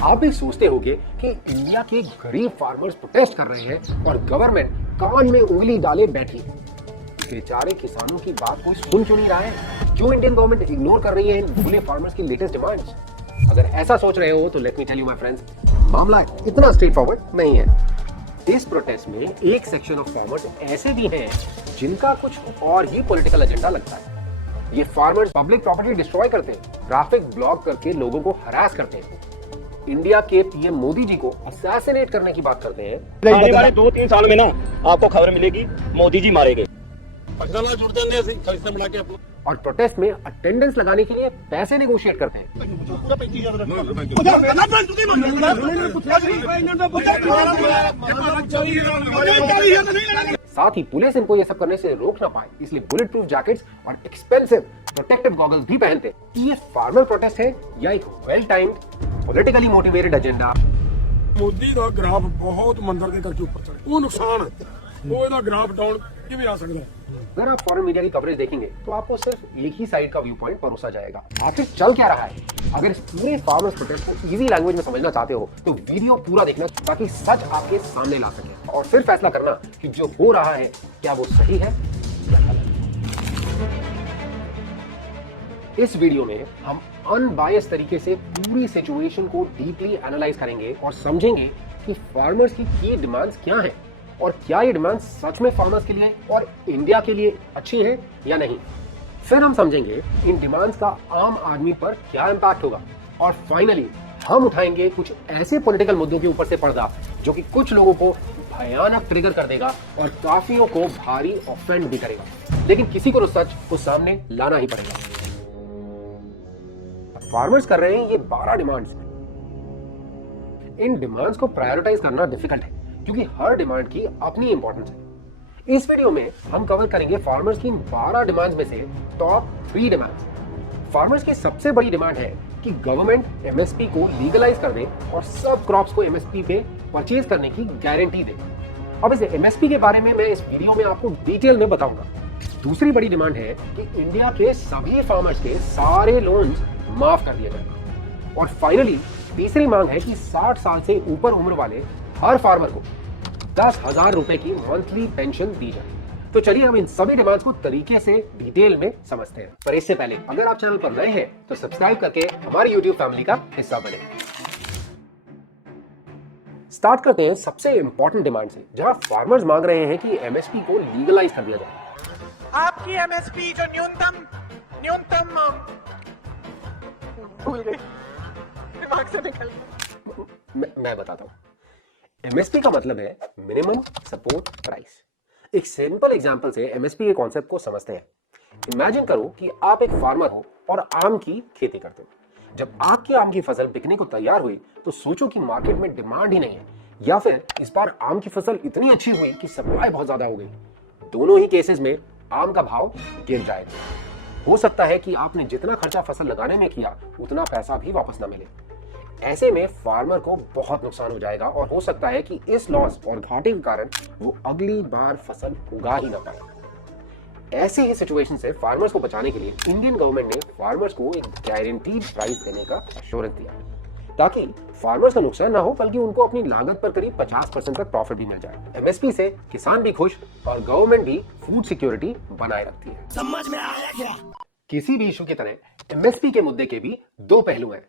आप भी सोचते होंगे कि इंडिया के गरीब फार्मर्स प्रोटेस्ट कर रहे हैं और गवर्नमेंट कान में उंगली डाले बैठी है। बेचारे किसानों की बात कोई सुन क्यों नहीं रहा है? क्यों इंडियन गवर्नमेंट इग्नोर कर रही है इन भूले फार्मर्स की लेटेस्ट डिमांड्स? अगर ऐसा सोच रहे हो तो let me tell you my friends, मामला इतना स्ट्रेट फॉरवर्ड नहीं है। इस प्रोटेस्ट में एक सेक्शन ऑफ फार्मर्स ऐसे भी हैं जिनका कुछ और ही पॉलिटिकल एजेंडा लगता है। ये फार्मर्स पब्लिक प्रॉपर्टी डिस्ट्रॉय करते हैं, ट्रैफिक ब्लॉक करके लोगों को हरास करते हैं, इंडिया के पीएम मोदी जी को असैसिनेट करने की बात करते हैं। आने वाले 2-3 साल में ना आपको खबर मिलेगी मोदी जी मारे गए। और प्रोटेस्ट में अटेंडेंस लगाने के लिए पैसे नेगोशिएट करते हैं। साथ ही पुलिस इनको ये सब करने से रोक ना पाए, इसलिए बुलेट प्रूफ जैकेट्स और एक्सपेंसिव प्रोटेक्टिव गॉगल्स भी पहनते हैं। ये फार्मर प्रोटेस्ट है या एक well timed politically motivated agenda? Modi का ग्राफ बहुत मंदर के करके ऊपर चढ़े, वो नुकसान है, वो ਇਹਦਾ ग्राफ डाउन किਵੇਂ आ सकता है? अगर आप फॉरेन मीडिया की कवरेज देखेंगे तो आपको सिर्फ एक ही साइड का व्यू पॉइंट परोसा जाएगा। आखिर चल क्या रहा है? अगर इस पूरे फार्मर्स प्रोटेस्ट को इजी लैंग्वेज में समझना चाहते हो तो वीडियो पूरा देखना, ताकि सच आपके सामने ला सके और फिर फैसला करना कि जो हो रहा है क्या वो सही है या गलत। इस वीडियो में हम अनबायस तरीके से पूरी सिचुएशन को डीपली एनालाइज करेंगे और समझेंगे कि फार्मर्स की डिमांड्स क्या हैं और क्या ये डिमांड सच में फार्मर्स के लिए और इंडिया के लिए अच्छी है या नहीं। फिर हम समझेंगे इन डिमांड्स का आम आदमी पर क्या इम्पैक्ट होगा और फाइनली हम उठाएंगे कुछ ऐसे पॉलिटिकल मुद्दों के ऊपर से पर्दा जो कि कुछ लोगों को भयानक ट्रिगर कर देगा और काफियों को भारी ऑफेंड भी करेगा, लेकिन किसी को तो सच को सामने लाना ही पड़ेगा। फार्मर्स कर रहे हैं ये 12 डिमांड्स। इन डिमांड्स को प्रायोरिटाइज करना डिफिकल्ट है क्योंकि हर डिमांड की अपनी इंपॉर्टेंस है। इस वीडियो में हम कवर करेंगे फार्मर्स की इन 12 डिमांड्स में से टॉप 3 डिमांड्स। फार्मर्स की सबसे बड़ी डिमांड है कि गवर्नमेंट एमएसपी को लीगलाइज कर दे और सब क्रॉप्स को एमएसपी पे परचेज करने की गारंटी दे। अब इस एमएसपी के बारे में मैं इस वीडियो में आपको डिटेल में बताऊंगा। दूसरी बड़ी डिमांड है कि इंडिया के सभी फार्मर्स के सारे लोन्स माफ कर दिए जाए। और फाइनली तीसरी मांग है कि 60 साल से ऊपर उम्र वाले हर फार्मर को 10,000 रुपए की मंथली पेंशन दी जाए। तो चलिए हम इन सभी डिमांड्स को तरीके से डिटेल में समझते हैं। पर इससे पहले अगर आप चैनल पर नए हैं तो सब्सक्राइब करके हमारी यूट्यूब फैमिली का हिस्सा बने। स्टार्ट करते हैं सबसे इंपॉर्टेंट डिमांड से, जहां फार्मर्स मांग रहे हैं कि एमएसपी को लीगलाइज कर दिया जाए। आपकी एमएसपी जो न्यूनतम भूल गई, दिमाग से निकल गया। मैं बताता हूं। एमएसपी का मतलब है मिनिमम सपोर्ट प्राइस। एक सिंपल एग्जांपल से एमएसपी के कॉन्सेप्ट को समझते हैं। इमेजिन करो कि आप एक फार्मर हो और आम की खेती करते हो। जब आपकी आम की फसल बिकने को तैयार हुई तो सोचो कि मार्केट में डिमांड ही नहीं है, या फिर इस बार आम की फसल इतनी अच्छी हुई कि सप्लाई बहुत ज्यादा हो गई। दोनों ही केसेस में आम का भाव गिर जाएगा। हो सकता है कि आपने जितना खर्चा फसल लगाने में किया उतना पैसा भी वापस ना मिले। ऐसे में फार्मर को बहुत नुकसान हो जाएगा और हो सकता है कि इस लॉस और घाटे के कारण वो अगली बार फसल उगा ही ना पाए। ऐसे ही सिचुएशन से फार्मर्स को बचाने के लिए इंडियन गवर्नमेंट ने फार्मर्स को एक गारंटीड प्राइस देने का एश्योरेंस दिया, ताकि फार्मर्स का नुकसान ना हो बल्कि उनको अपनी लागत पर करीब 50% तक प्रॉफिट भी मिल जाए। एमएसपी से किसान भी खुश और गवर्नमेंट भी फूड सिक्योरिटी बनाए रखती है। समझ में आया क्या? किसी भी इशू की तरह एमएसपी के मुद्दे के भी दो पहलू हैं।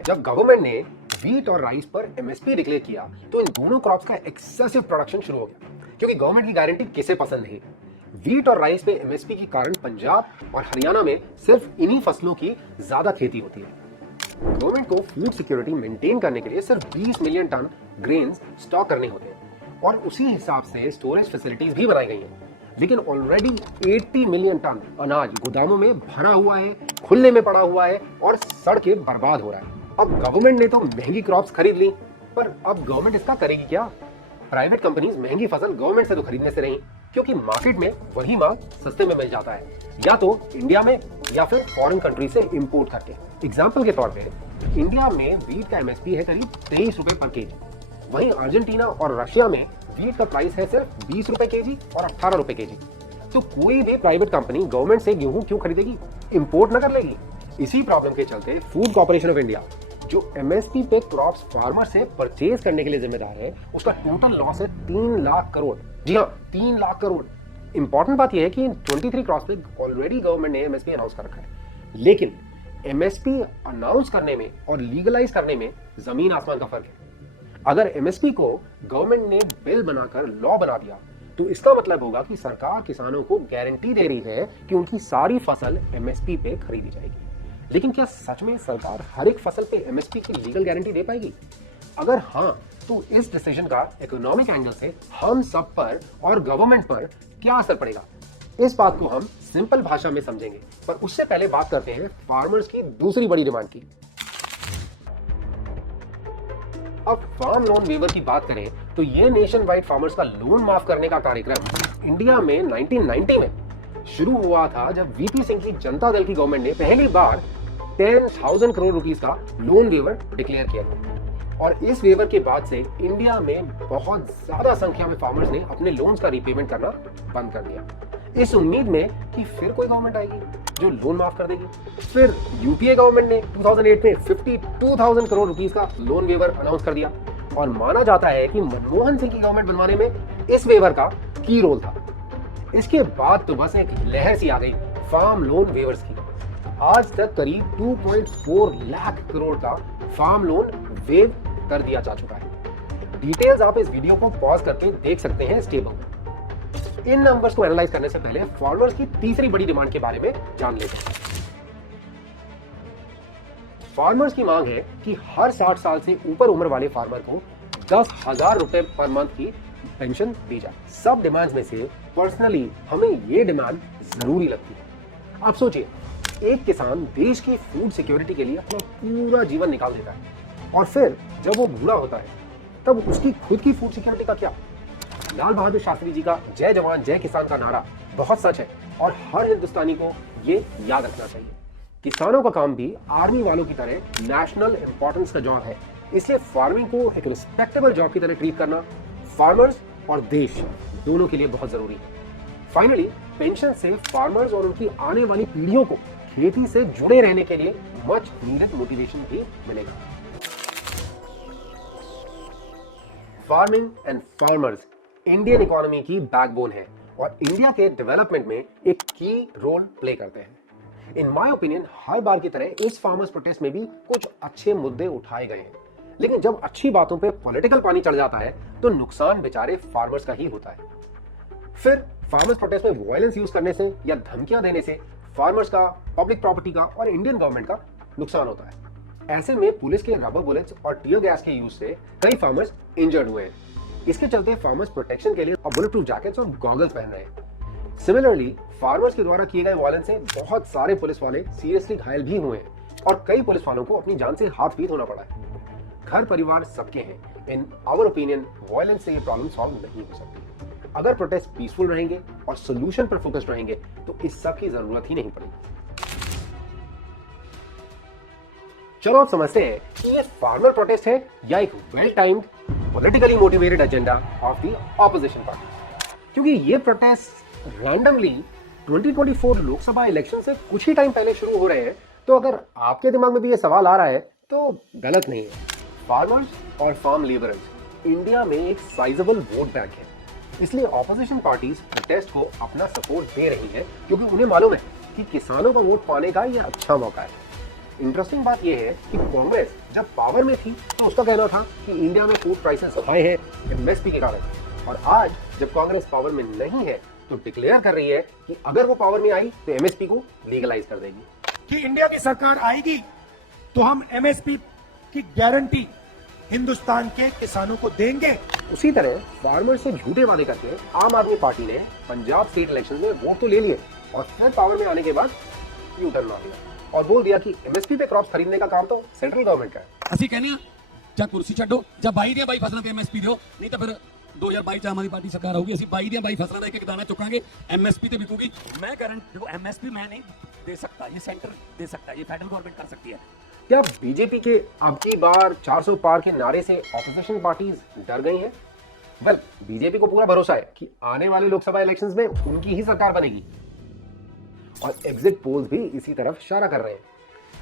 जब गवर्नमेंट ने व्हीट और राइस पर एमएसपी डिक्लेयर किया तो इन दोनों क्रॉप्स का एक्सेसिव प्रोडक्शन शुरू हो गया, क्योंकि गवर्नमेंट की गारंटी किसे पसंद नहीं। व्हीट और राइस पे एमएसपी के कारण पंजाब और हरियाणा में सिर्फ इन्हीं फसलों की ज्यादा खेती होती है। गवर्नमेंट को फूड सिक्योरिटी मेंटेन करने के लिए सिर्फ 20 मिलियन टन ग्रेन्स स्टॉक करने होते हैं और उसी हिसाब से स्टोरेज फैसिलिटीज भी बनाई गई हैं। लेकिन ऑलरेडी 80 मिलियन टन अनाज गोदामों में भरा हुआ है, खुले में पड़ा हुआ है और सड़ के बर्बाद हो रहा है। अब गवर्नमेंट ने तो महंगी क्रॉप्स खरीद ली, पर अब गवर्नमेंट इसका करेगी क्या? प्राइवेट कंपनीज महंगी फसल गवर्नमेंट से तो खरीदने से रही, क्योंकि मार्केट में वही माल सस्ते में मिल जाता है, या तो इंडिया में या फिर फॉरेन कंट्री से इंपोर्ट करके। एग्जांपल के तौर पे इंडिया में व्हीट का एमएसपी है करीब 23 रुपए पर केजी, वहीं अर्जेंटीना और रशिया में व्हीट का प्राइस है सिर्फ 20 रुपए केजी और 18 रुपए केजी। तो कोई भी प्राइवेट कंपनी गवर्नमेंट से गेहूं क्यों खरीदेगी? इंपोर्ट न कर लेगी? इसी प्रॉब्लम के चलते फूड कॉर्पोरेशन ऑफ इंडिया, जो एमएसपी पे क्रॉप्स फार्मर से परचेज करने के लिए जिम्मेदार है, उसका टोटल लॉस है 3 लाख करोड़। जी हाँ, 3 लाख करोड़। इंपॉर्टेंट बात यह है कि इन 23 क्रॉप्स पे ऑलरेडी गवर्नमेंट ने एमएसपी अनाउंस कर रखा है, लेकिन एमएसपी अनाउंस करने में और लीगलाइज करने में जमीन आसमान का फर्क है। अगर एमएसपी को गवर्नमेंट ने बिल बनाकर लॉ बना दिया तो इसका मतलब होगा कि सरकार किसानों को गारंटी दे रही है कि उनकी सारी फसल एमएसपी पे खरीदी जाएगी। लेकिन क्या सच में सरकार हर एक फसल पे एमएसपी की लीगल गारंटी दे पाएगी? अगर हाँ, तो इस डिसीजन का इकोनॉमिक एंगल से हम सब पर और गवर्नमेंट पर क्या असर पड़ेगा, इस बात को हम सिंपल भाषा में समझेंगे। पर उससे पहले बात करते हैं फार्मर्स की दूसरी बड़ी डिमांड की। अब फार्म लोन वेवर की बात करें तो ये नेशन वाइड फार्मर्स का लोन माफ करने का कार्यक्रम इंडिया में 1990 में शुरू हुआ था, जब वीपी सिंह की जनता दल की गवर्नमेंट ने पहली बार 10,000 करोड़ रुपीस का लोन वेवर डिक्लेयर किया था। और इस वेवर के बाद से इंडिया में बहुत ज्यादा संख्या में फार्मर्स ने अपने लोन्स का रीपेमेंट करना बंद कर दिया, इस उम्मीद में कि फिर कोई गवर्नमेंट आएगी जो लोन माफ कर देगी। फिर यूपीए गवर्नमेंट ने 2008 में 52,000 करोड़ रुपीस का लोन वेवर अनाउंस कर दिया और माना जाता है कि मनमोहन सिंह की गवर्नमेंट बनवाने में इस वेवर का की रोल था। इसके बाद तो बस एक लहर सी आ गई फार्म लोन वेवर्स की। आज तक करीब 2.4 लाख करोड़ का फार्म लोन वेव कर दिया जा चुका है। डिटेल्स आप इस वीडियो को पॉज करके देख सकते हैं इस टेबल में। इन नंबर्स को एनालाइज करने से पहले फार्मर्स की तीसरी बड़ी डिमांड के बारे में जान लेते हैं। फार्मर्स की मांग है कि हर 60 साल से ऊपर उम्र वाले फार्मर को 10,000 रुपए पर मंथ की पेंशन दी जाए। सब डिमांड्स में से पर्सनली हमें ये डिमांड जरूरी लगती है। आप सोचिए, एक किसान देश की फूड सिक्योरिटी के लिए अपना पूरा जीवन निकाल देता है और फिर जब वो बूढ़ा होता है तब उसकी खुद की फूड सिक्योरिटी का क्या? लाल बहादुर शास्त्री जी का जय जवान जय किसान का नारा बहुत सच है और हर हिंदुस्तानी को ये याद रखना चाहिए। किसानों का काम भी आर्मी वालों की तरह नेशनल इंपॉर्टेंस का जॉब है, इसलिए फार्मिंग को एक रिस्पेक्टेबल जॉब की तरह ट्रीट करना फार्मर्स और देश दोनों के लिए बहुत जरूरी है। फाइनली, पेंशन से फार्मर्स और उनकी आने वाली पीढ़ियों को खेती से जुड़े रहने के लिए मच नीडेड मोटिवेशन भी मिलेगा। Farming and farmers Indian economy की बैकबोन है और इंडिया के डेवलपमेंट में एक की रोल प्ले करते हैं। इन माय ओपिनियन, हर बार की तरह इस फार्मर्स प्रोटेस्ट में भी कुछ अच्छे मुद्दे उठाए गए हैं, लेकिन जब अच्छी बातों पे पॉलिटिकल पानी चढ़ जाता है तो नुकसान बेचारे फार्मर्स का ही होता है। फिर फार्मर्स प्रोटेस्ट में वायलेंस यूज करने से या धमकियां देने से फार्मर्स का, पब्लिक प्रॉपर्टी का और इंडियन गवर्नमेंट का नुकसान होता है। ऐसे में पुलिस के रबर बुलेट्स और टीयर गैस के यूज से कई फार्मर्स इंजर्ड हुए हैं। इसके चलते फार्मर्स प्रोटेक्शन के लिए बुलेट प्रूफ जैकेट्स और गॉगल्स पहन रहे हैं। सिमिलरली, फार्मर्स के द्वारा किए गए वायलेंस से बहुत सारे पुलिस वाले सीरियसली घायल भी हुए हैं और कई पुलिस वालों को अपनी जान से हाथ भी धोना पड़ा है। घर परिवार सबके हैं। इन आवर ओपिनियन, वायलेंस से ये प्रॉब्लम सॉल्व नहीं हो सकती। अगर प्रोटेस्ट पीसफुल रहेंगे और सोल्यूशन पर फोकस्ड रहेंगे तो इस सब की जरूरत ही नहीं पड़ेगी। चलो अब समझते हैं कि ये फार्मर प्रोटेस्ट है या एक well timed politically motivated agenda of the opposition party. क्योंकि ये प्रोटेस्ट रैंडमली 2024 लोकसभा इलेक्शन से कुछ ही टाइम पहले शुरू हो रहे हैं, तो अगर आपके दिमाग में भी ये सवाल आ रहा है तो गलत नहीं है। फार्मर्स और फार्म लेबरर्स इंडिया में एक साइजेबल वोट बैंक है, इसलिए ऑपोजिशन पार्टीज प्रोटेस्ट को अपना सपोर्ट दे रही है क्योंकि उन्हें मालूम है कि किसानों का वोट पाने का यह अच्छा मौका है। इंटरेस्टिंग बात यह है कि कांग्रेस जब पावर में थी तो उसका कहना था कि इंडिया में फूड प्राइसेस हाई है एमएसपी के कारण, और आज जब कांग्रेस पावर में नहीं है तो डिक्लेयर कर रही है कि अगर वो पावर में आई तो एमएसपी को लीगलाइज कर देगी। कि इंडिया की सरकार आएगी तो हम एमएसपी की गारंटी हिंदुस्तान के किसानों को देंगे। उसी तरह फार्मर से झूठे वादे करके आम आदमी पार्टी ने पंजाब स्टेट इलेक्शन में वोट तो ले लिए और फिर पावर में आने के बाद यू टर्न मार दिया और बोल दिया कि एमएसपी पे क्रॉप्स खरीदने का काम तो सेंट्रल गवर्नमेंट का है। ਅਸੀਂ ਕਹਿੰਦੇ ਆ ਜਾਂ ਕੁਰਸੀ ਛੱਡੋ ਜਾਂ 22 ਦੀਆਂ 22 ਫਸਲਾਂ ਤੇ ਐਮਐਸਪੀ ਦਿਓ, ਨਹੀਂ ਤਾਂ ਫਿਰ 2022 ਚ ਆਮ ਆਦਮੀ ਪਾਰਟੀ ਸਰਕਾਰ ਆਊਗੀ, ਅਸੀਂ 22 ਦੀਆਂ 22 ਫਸਲਾਂ ਦਾ ਇੱਕ ਇੱਕ ਦਾਣਾ ਚੁੱਕਾਂਗੇ, ਐਮਐਸਪੀ ਤੇ ਵਿਕੂਗੀ। ਮੈਂ ਕਰਨ देखो एमएसपी मैं नहीं दे सकता, ये सेंटर दे सकता है, ये फेडरल गवर्नमेंट कर सकती है। क्या बीजेपी के अब की बार 400 पार के नारे से ऑपोजिशन पार्टीज डर गई हैं? वेल, बीजेपी को पूरा भरोसा है कि आने वाले लोकसभा इलेक्शंस में उनकी ही सरकार बनेगी और एग्जिट पोल्स भी इसी तरफ इशारा कर रहे हैं।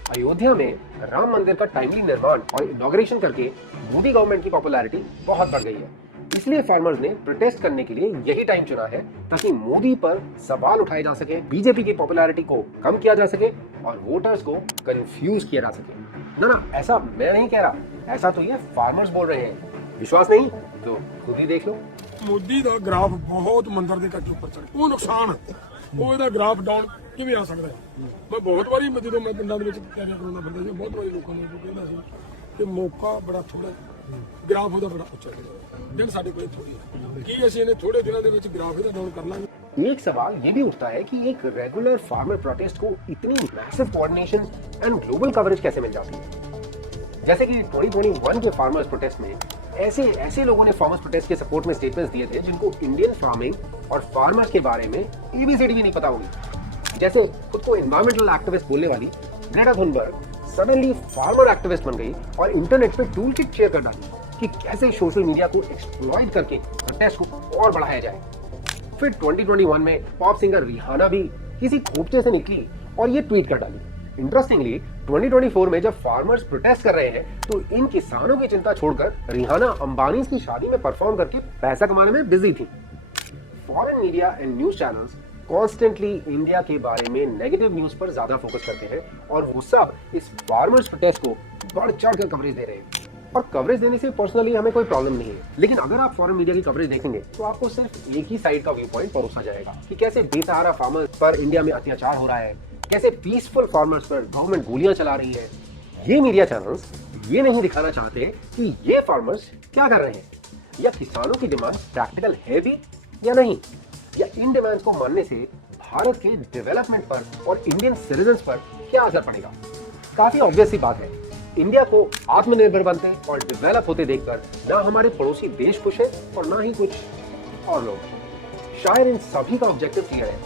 अयोध्या में राम मंदिर का टाइमली निर्माण और इनॉग्रेशन करके मोदी गवर्नमेंट की पॉपुलैरिटी बहुत बढ़ गई है। इसलिए फार्मर्स ने प्रोटेस्ट करने के लिए यही टाइम चुना है ताकि मोदी पर सवाल उठाए जा सके, बीजेपी की पॉपुलैरिटी को कम किया जा सके और वोटर्स को कंफ्यूज किया जा सके। ना, ऐसा मैं नहीं कह रहा, ऐसा तो ये फार्मर्स बोल रहे हैं। विश्वास नहीं तो खुद ही देख लो। ਮੋਦੀ ਦਾ ਗ੍ਰਾਫ ਬਹੁਤ ਮੰਦਰ ਦੇ ਕੱਟ ਉੱਪਰ ਚੜ੍ਹ ਉਹ ਨੁਕਸਾਨ ਹੈ। ਉਹ ਇਹਦਾ ਗ੍ਰਾਫ ਡਾਊਨ ਕਿਵੇਂ ਆ ਸਕਦਾ ਹੈ? ਮੈਂ ਬਹੁਤ ਵਾਰੀ ਜਦੋਂ ਮੈਂ ਪਿੰਡਾਂ ਦੇ ਵਿੱਚ ਤਿਆਰੀਆਂ ਕਰਾਉਂਦਾ ਫਿਰਦਾ ਸੀ, ਬਹੁਤ ਵਾਰੀ ਲੋਕਾਂ ਨੂੰ ਕਹਿੰਦਾ ਸੀ ਕਿ ਮੌਕਾ ਬੜਾ ਥੋੜਾ, ਗ੍ਰਾਫ ਉਹਦਾ ਬੜਾ ਉੱਚਾ ਹੈ, ਦਿਨ ਸਾਡੇ ਕੋਲ ਥੋੜੀ ਹੈ। ਕੀ ਅਸੀਂ ਇਹਨੇ ਥੋੜੇ ਦਿਨਾਂ ਦੇ ਵਿੱਚ ਗ੍ਰਾਫ ਇਹਦਾ ਡਾਊਨ ਕਰ ਲਾਂਗੇ? एक सवाल ये भी उठता है कि एक रेगुलर फार्मर प्रोटेस्ट को इतनी massive coordination and global coverage कैसे मिल जाती है? जैसे कि 2021 के फार्मर्स प्रोटेस्ट में ऐसे लोगों ने फार्मर्स प्रोटेस्ट के सपोर्ट में स्टेटमेंट्स दिए थे जिनको इंडियन फार्मिंग और फार्मर्स के बारे में एबीसीडी भी नहीं पता होगी। जैसे खुद को एनवायरमेंटल एक्टिविस्ट बोलने वाली Greta Thunberg suddenly farmer activist बन गई और इंटरनेट पे टूल किट शेयर कर डाली कि कैसे सोशल मीडिया को एक्सप्लॉइट करके प्रोटेस्ट को और बढ़ाया जाए। फिर 2021 में पॉप सिंगर रिहाना भी किसी खोपचे से निकली और ये ट्वीट कर डाली। इंटरेस्टिंगली 2024 में जब फार्मर्स प्रोटेस्ट कर रहे हैं तो इन किसानों की चिंता छोड़कर रिहाना अंबानी की शादी में परफॉर्म करके पैसा कमाने में बिजी थी। Foreign media and news channels constantly India के बारे में नेगेटिव न्यूज पर ज्यादा फोकस करते हैं और वो सब इस फार्मर्स प्रोटेस्ट को बढ़ चढ़ कर कवरेज दे रहे हैं। और कवरेज देने से पर्सनली हमें कोई प्रॉब्लम नहीं है, लेकिन अगर आप फॉरेन मीडिया की कवरेज देखेंगे तो आपको सिर्फ एक ही साइड का व्यू पॉइंट परोसा जाएगा कि कैसे बेसहारा फार्मर्स पर इंडिया में अत्याचार हो रहा है, कैसे पीसफुल फार्मर्स पर गवर्नमेंट गोलियां चला रही है। ये मीडिया चैनल्स ये नहीं दिखाना चाहते कि ये फार्मर्स क्या कर रहे हैं, या किसानों की डिमांड प्रैक्टिकल है भी या नहीं, या इन डिमांड्स को मानने से भारत के डेवलपमेंट पर और इंडियन सिटीजन्स पर क्या असर पड़ेगा। काफी ऑब्वियस सी बात है, इंडिया को आत्मनिर्भर बनते और डेवलप होते देखकर ना हमारे पड़ोसी देश खुश है और ना ही कुछ और लोग। शायद इन सभी का ऑब्जेक्टिव क्लियर है,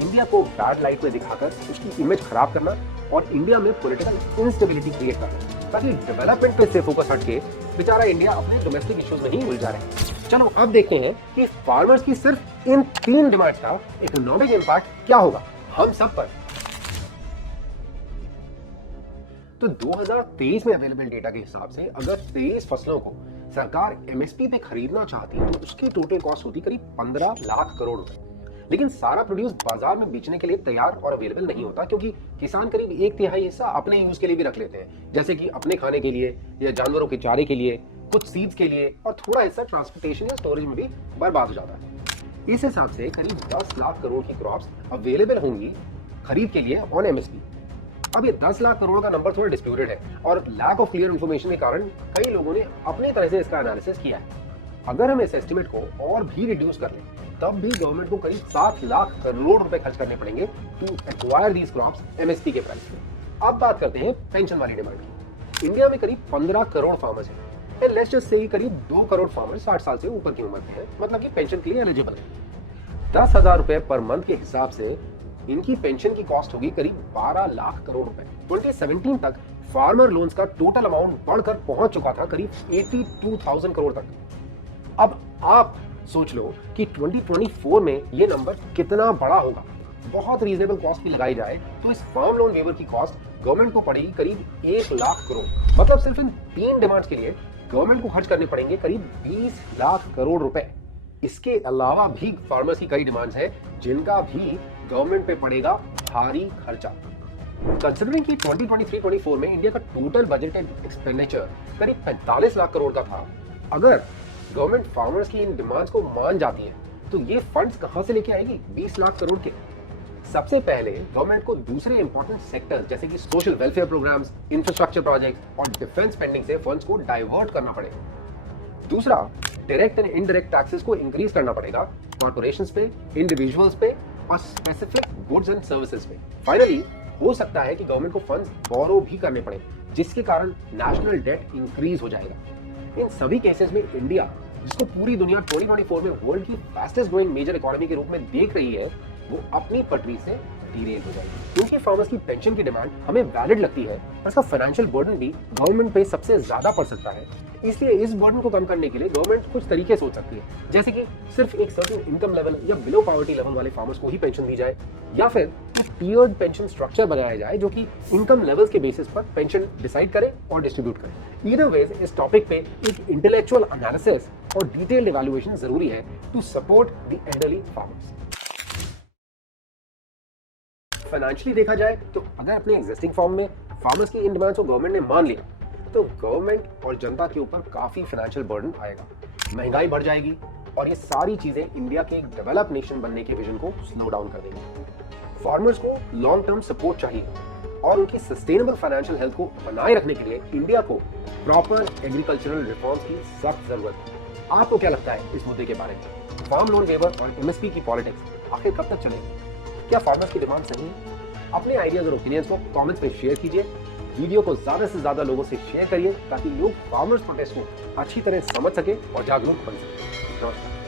इंडिया को बैड लाइट में दिखाकर उसकी इमेज खराब करना और इंडिया में पॉलिटिकल इंस्टेबिलिटी क्रिएट करना, ताकि डेवलपमेंट पे से फोकस हटके बेचारा इंडिया अपने डोमेस्टिक इश्यूज में ही उलझा रहे। चलो अब देखते हैं कि फार्मर्स की सिर्फ इन 3 डिमांड्स का इकोनॉमिक इम्पैक्ट क्या होगा हम सब पर। तो 2023 में अवेलेबल डेटा के हिसाब से अगर 23 फसलों को सरकार एमएसपी पे खरीदना चाहती तो उसकी टोटल कॉस्ट होती करीब 15 लाख करोड़ रुपए। लेकिन सारा प्रोड्यूस बाजार में बेचने के लिए तैयार और अवेलेबल नहीं होता, क्योंकि किसान करीब 1/3 हिस्सा अपने यूज के लिए भी रख लेते हैं, जैसे कि अपने खाने के लिए या जानवरों के चारे के लिए, कुछ सीड्स के लिए, और थोड़ा हिस्सा ट्रांसपोर्टेशन या स्टोरेज में भी बर्बाद हो जाता है। इस हिसाब से करीब 10 लाख करोड़ की क्रॉप्स अवेलेबल होंगी खरीद के लिए ऑन एमएसपी। अब ये 10 लाख करोड़ का नंबर थोड़ा डिस्प्यूटेड है और लैक ऑफ क्लियर इन्फॉर्मेशन के कारण कई लोगों ने अपने तरह से इसका एनालिसिस किया है। अगर हम इस एस्टिमेट को और भी रिड्यूस कर लें तब भी गवर्नमेंट को करीब 7 लाख करोड़ रुपए खर्च करने पड़ेंगे to acquire these crops MSP के प्राइस में। अब बात करते हैं पेंशन वाली डिमांड की। इंडिया में करीब 15 करोड़ फार्मर्स हैं। लेट्स जस्ट से करीब 2 करोड़ फार्मर्स 60 साल से ऊपर की उम्र के हैं, मतलब कि पेंशन के लिए एलिजिबल है। 10,000 रुपए पर मंथ के हिसाब से इनकी पेंशन की कॉस्ट होगी करीब 12 लाख करोड़ रुपए। 2017 तक फार्मर लोन्स का टोटल अमाउंट बढ़कर पहुंच चुका था करीब 82,000 करोड़ तक। अब आप सोच लो कि 2024 में ये नंबर कितना बड़ा होगा। बहुत रीजनेबल कॉस्ट भी लगाई जाए तो इस फार्म लोन वेवर की कॉस्ट गवर्नमेंट को पड़ेगी करीब 1 लाख करोड़। मतलब सिर्फ इन 3 डिमांड्स के लिए गवर्नमेंट को खर्च करने पड़ेंगे करीब 20 लाख करोड़ रुपए। इसके अलावा भी फार्मर्स की कई डिमांड्स हैं जिनका भी गवर्नमेंट पे पड़ेगा भारी खर्चा। कंसिडरिंग कि 2023-24 में इंडिया का टोटल बजटेड एक्सपेंडिचर करीब 45 लाख करोड़ का था, अगर गवर्नमेंट फार्मर्स की इन डिमांड्स को मान जाती है तो ये फंड्स कहां से लेके आएगी 20 लाख करोड़ के? सबसे पहले गवर्नमेंट को दूसरे इंपॉर्टेंट सेक्टर्स जैसे कि social welfare programmes, infrastructure projects और डिफेंस स्पेंडिंग से फंड्स को डाइवर्ट करना पड़ेगा। दूसरा, डायरेक्ट एंड इनडायरेक्ट टैक्सेस को इंक्रीज करना पड़ेगा कॉर्पोरेशंस पे, इंडिविजुअल्स पे और स्पेसिफिक गुड्स एंड सर्विसेज पे। फाइनली हो सकता है कि गवर्नमेंट को फंड्स बोरो भी करने पड़े, जिसके कारण नेशनल डेट इंक्रीज हो जाएगा। इन सभी केसेस में इंडिया, जिसको पूरी दुनिया 2024 में वर्ल्ड की फास्टेस्ट ग्रोइंग मेजर इकोनॉमी के रूप में देख रही है, वो अपनी पटरी से डिरेल हो जाएगी। क्योंकि फार्मर्स की पेंशन की डिमांड हमें वैलिड लगती है, पर इसका फाइनेंशियल बर्डन भी गवर्नमेंट पे सबसे ज्यादा पड़ सकता है। इसलिए इस बर्डन को कम करने के लिए गवर्नमेंट कुछ तरीके सोच सकती है, जैसे कि सिर्फ एक सर्टेन इनकम लेवल या बिलो पॉवर्टी लेवल वाले फार्मर्स को ही पेंशन दी जाए, या फिर एक टियर्ड पेंशन स्ट्रक्चर बनाया जाए जो कि इनकम लेवल्स के बेसिस पर पेंशन डिसाइड करे और डिस्ट्रीब्यूट करे। ईदर वेज इस टॉपिक पे एक इंटेलेक्चुअल एनालिसिस और डिटेल्ड इवैल्यूएशन जरूरी है to support the elderly farmers. Financially देखा जाए तो अगर अपने एग्जिस्टिंग फॉर्म में फार्मर्स की इन डिमांड्स को गवर्नमेंट ने मान लिया तो गवर्नमेंट और जनता के ऊपर काफी फाइनेंशियल बर्डन आएगा, महंगाई बढ़ जाएगी और ये सारी चीजें इंडिया के एक डेवलप नेशन बनने के विजन को स्लो डाउन कर देंगी। फार्मर्स को लॉन्ग टर्म सपोर्ट चाहिए और उनकी सस्टेनेबल फाइनेंशियल हेल्थ को बनाए रखने के लिए इंडिया को प्रॉपर एग्रीकल्चरल रिफॉर्म्स की सख्त जरूरत है। आपको क्या लगता है इस मुद्दे के बारे में? फार्म लोन वेवर और एमएसपी की पॉलिटिक्स आखिर कब तक चलेगी? क्या फार्मर्स की डिमांड सही है? अपने आइडियाज और ओपिनियंस को कमेंट्स में शेयर कीजिए। वीडियो को ज्यादा से ज्यादा लोगों से शेयर करिए ताकि लोग फार्मर्स प्रोटेस्ट को अच्छी तरह समझ सके और जागरूक बन सके। नमस्कार।